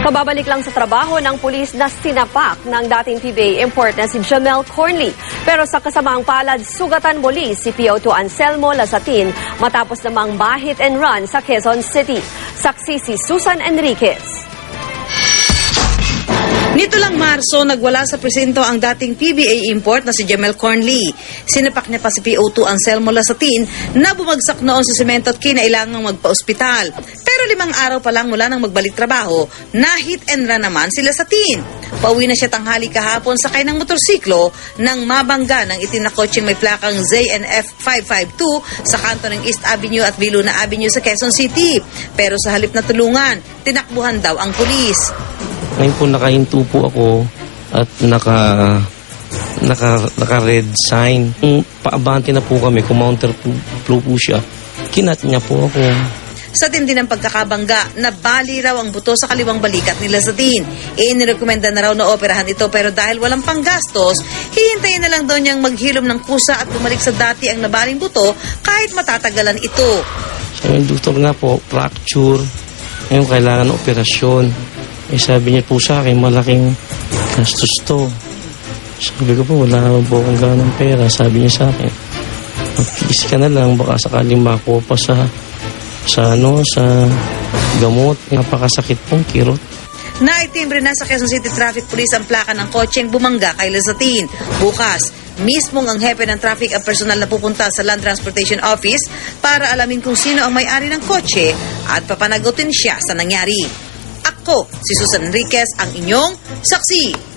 Kababalik lang sa trabaho ng pulis na sinapak ng dating PBA import na si Jamel Cornley. Pero sa kasamaang palad, sugatan muli si PO2 Anselmo Lasatin matapos namang ma-hit and run sa Quezon City. Saksi si Susan Enriquez. Nito lang Marso, nagwala sa presinto ang dating PBA import na si Jamel Cornley. Sinapak niya pa si PO2 Anselmo Lasatin na bumagsak noon sa semento at kinailangang magpa-ospital. Pero 5 araw pa lang mula nang magbalik trabaho, na-hit and run naman si Lasatin. Pauwi na siya tanghali kahapon sakay ng motorsiklo nang mabangga ng itim na kotseng may plakang ZNF 552 sa kanto ng East Avenue at Viluna Avenue sa Quezon City. Pero sa halip na tulungan, tinakbuhan daw ang pulis. Ngayon po nakahinto po ako at naka-red sign. Paabante na po kami, kumounter flow po siya. Kinat niya po ako. Sa tindi ng pagkakabangga, nabali raw ang buto sa kaliwang balikat ni Lasatin. Inirekomenda na raw na operahan ito pero dahil walang panggastos, hihintayin na lang daw niyang maghilom ng kusa at bumalik sa dati ang nabaling buto kahit matatagalan ito. So yung doktor nga po, fracture. Ngayon kailangan ng operasyon. Sabi niya po sa akin, malaking gastos to. Sabi ko po, wala naman po akong ganong pera. Sabi niya sa akin, mag-tiis ka na lang, baka sakaling makuha pa sa gamot. Napakasakit pong kirot. Naitimbre na sa Quezon City Traffic Police ang plaka ng kotseng bumangga kay Lasatin. Bukas, mismong ang hepe ng traffic ang personal na pupunta sa Land Transportation Office para alamin kung sino ang may-ari ng kotse at papanagutin siya sa nangyari. Ako, si Susan Enriquez, ang inyong saksi.